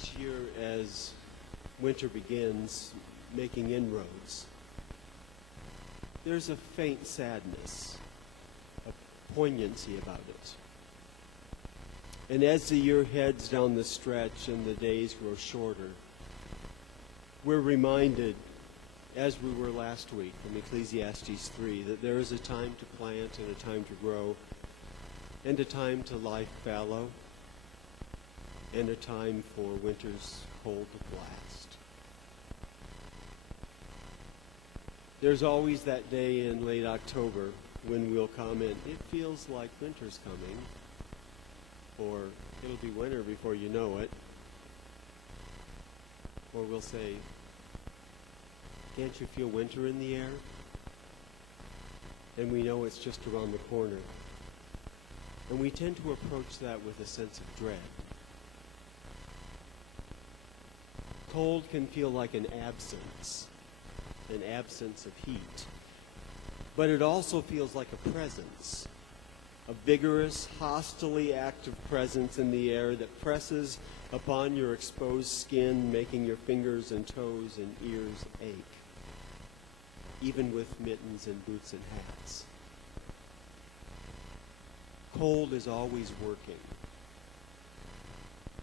Each year as winter begins, making inroads, there's a faint sadness, a poignancy about it. And as the year heads down the stretch and the days grow shorter, we're reminded, as we were last week from Ecclesiastes 3, that there is a time to plant and a time to grow, and a time to lie fallow, and a time for winter's cold blast. There's always that day in late October when we'll comment, it feels like winter's coming, or it'll be winter before you know it. Or we'll say, can't you feel winter in the air? And we know it's just around the corner. And we tend to approach that with a sense of dread. Cold can feel like an absence of heat. But it also feels like a presence, a vigorous, hostily active presence in the air that presses upon your exposed skin, making your fingers and toes and ears ache, even with mittens and boots and hats. Cold is always working.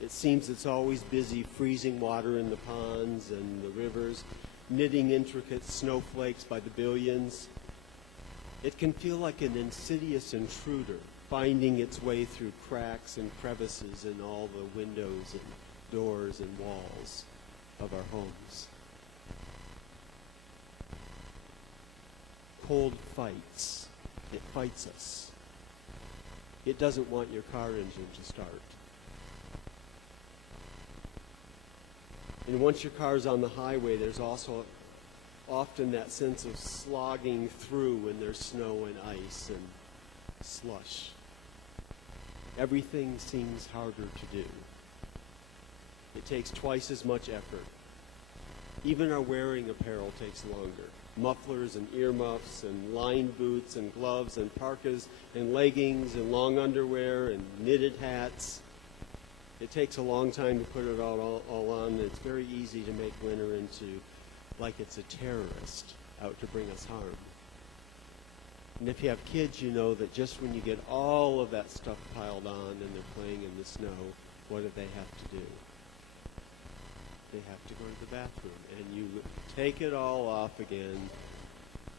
It seems it's always busy freezing water in the ponds and the rivers, knitting intricate snowflakes by the billions. It can feel like an insidious intruder, finding its way through cracks and crevices in all the windows and doors and walls of our homes. Cold fights. It fights us. It doesn't want your car engine to start. And once your car's on the highway, there's also often that sense of slogging through when there's snow and ice and slush. Everything seems harder to do. It takes twice as much effort. Even our wearing apparel takes longer. Mufflers and earmuffs and lined boots and gloves and parkas and leggings and long underwear and knitted hats. It takes a long time to put it all on. It's very easy to make winter into like it's a terrorist out to bring us harm. And if you have kids, you know that just when you get all of that stuff piled on and they're playing in the snow, what do they have to do? They have to go to the bathroom, and you take it all off again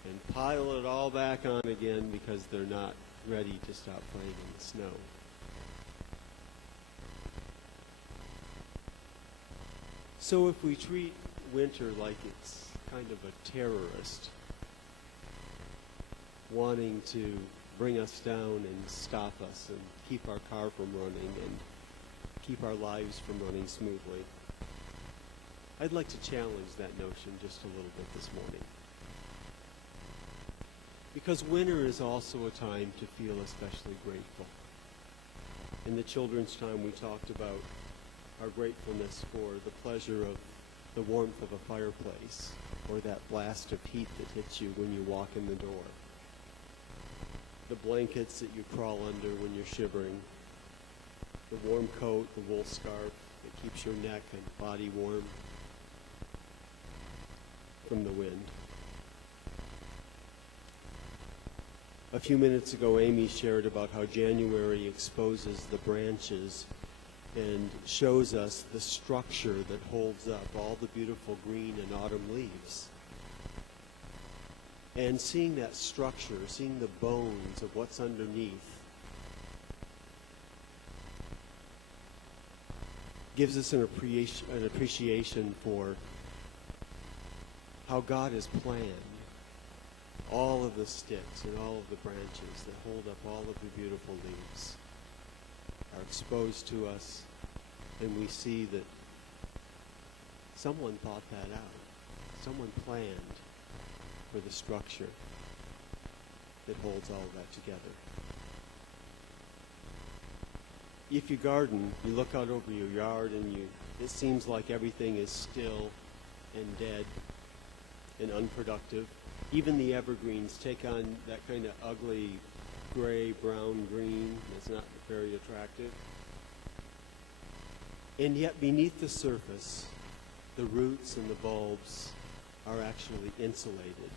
and pile it all back on again because they're not ready to stop playing in the snow. So if we treat winter like it's kind of a terrorist wanting to bring us down and stop us and keep our car from running and keep our lives from running smoothly, I'd like to challenge that notion just a little bit this morning. Because winter is also a time to feel especially grateful. In the children's time, we talked about our gratefulness for the pleasure of the warmth of a fireplace or that blast of heat that hits you when you walk in the door. The blankets that you crawl under when you're shivering. The warm coat, the wool scarf that keeps your neck and body warm from the wind. A few minutes ago, Amy shared about how January exposes the branches and shows us the structure that holds up all the beautiful green and autumn leaves. And seeing that structure, seeing the bones of what's underneath, gives us an appreciation for how God has planned all of the sticks and all of the branches that hold up all of the beautiful leaves are exposed to us, and we see that someone thought that out. Someone planned for the structure that holds all of that together. If you garden, you look out over your yard and it seems like everything is still and dead and unproductive. Even the evergreens take on that kind of ugly gray, brown, green that's not very attractive. And yet beneath the surface, the roots and the bulbs are actually insulated.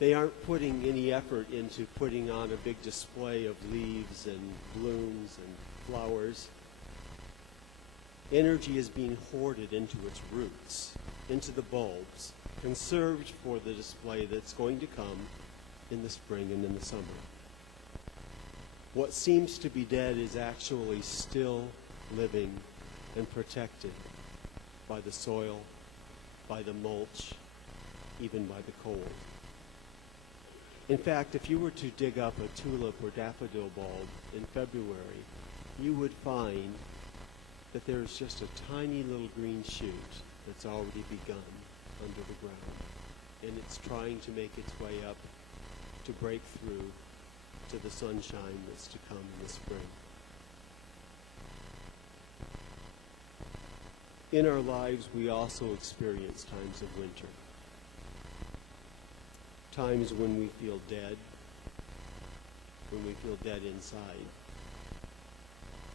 They aren't putting any effort into putting on a big display of leaves and blooms and flowers. Energy is being hoarded into its roots, into the bulbs, conserved for the display that's going to come in the spring and in the summer. What seems to be dead is actually still living and protected by the soil, by the mulch, even by the cold. In fact, if you were to dig up a tulip or daffodil bulb in February, you would find that there's just a tiny little green shoot that's already begun under the ground. And it's trying to make its way up to break through to the sunshine that's to come in the spring. In our lives, we also experience times of winter. Times when we feel dead, when we feel dead inside,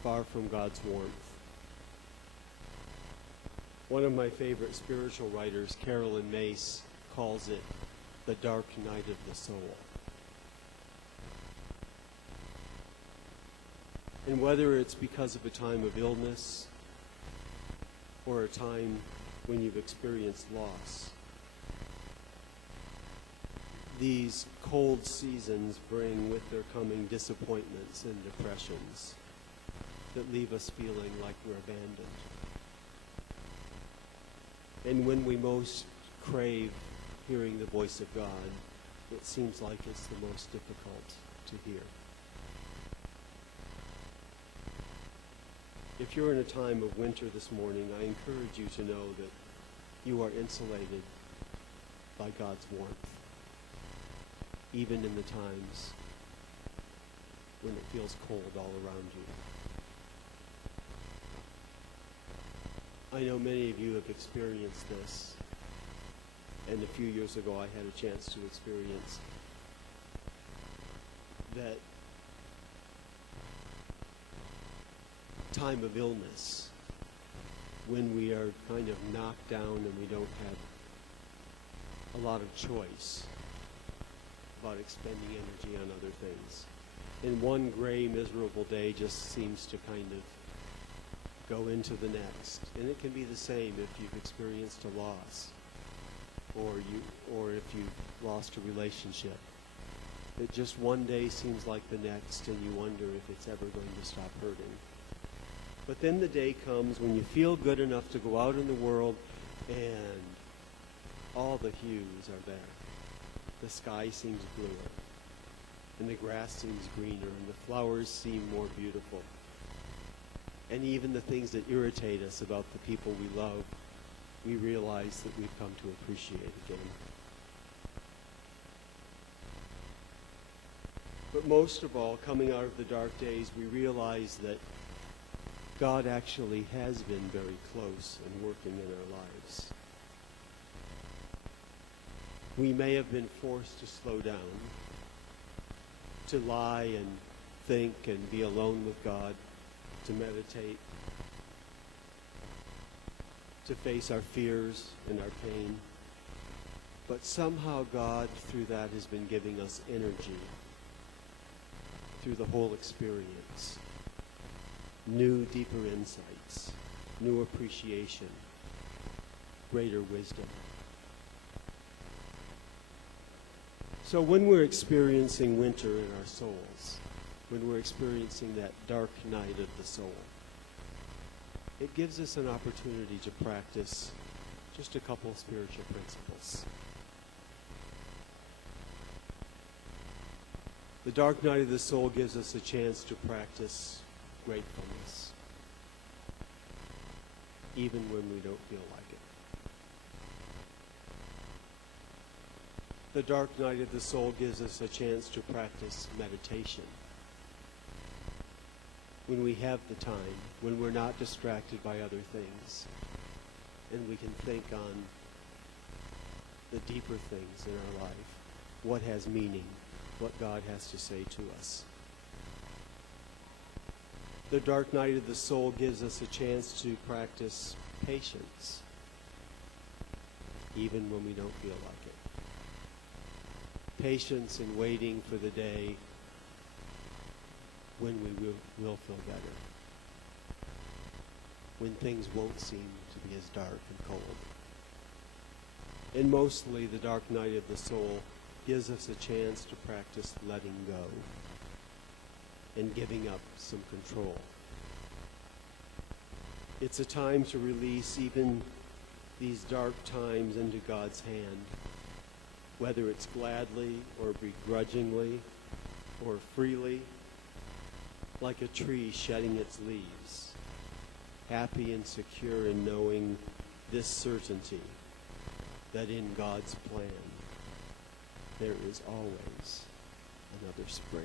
far from God's warmth. One of my favorite spiritual writers, Carolyn Mace, calls it the dark night of the soul. And whether it's because of a time of illness or a time when you've experienced loss, these cold seasons bring with their coming disappointments and depressions that leave us feeling like we're abandoned. And when we most crave hearing the voice of God, it seems like it's the most difficult to hear. If you're in a time of winter this morning, I encourage you to know that you are insulated by God's warmth, even in the times when it feels cold all around you. I know many of you have experienced this, and a few years ago I had a chance to experience that time of illness when we are kind of knocked down and we don't have a lot of choice about expending energy on other things. And one gray, miserable day just seems to kind of go into the next. And it can be the same if you've experienced a loss or if you've lost a relationship. That just one day seems like the next and you wonder if it's ever going to stop hurting. But then the day comes when you feel good enough to go out in the world and all the hues are there. The sky seems bluer, and the grass seems greener, and the flowers seem more beautiful. And even the things that irritate us about the people we love, we realize that we've come to appreciate again. But most of all, coming out of the dark days, we realize that God actually has been very close and working in our lives. We may have been forced to slow down, to lie and think and be alone with God, to meditate, to face our fears and our pain. But somehow God, through that, has been giving us energy through the whole experience. New, deeper insights, new appreciation, greater wisdom. So when we're experiencing winter in our souls, when we're experiencing that dark night of the soul, it gives us an opportunity to practice just a couple of spiritual principles. The dark night of the soul gives us a chance to practice gratefulness, even when we don't feel like it. The dark night of the soul gives us a chance to practice meditation. When we have the time, when we're not distracted by other things, and we can think on the deeper things in our life, what has meaning, what God has to say to us. The dark night of the soul gives us a chance to practice patience, even when we don't feel like it. Patience in waiting for the day when we will feel better, when things won't seem to be as dark and cold. And mostly, the dark night of the soul gives us a chance to practice letting go and giving up some control. It's a time to release even these dark times into God's hand, whether it's gladly or begrudgingly or freely, like a tree shedding its leaves, happy and secure in knowing this certainty that in God's plan there is always another spring.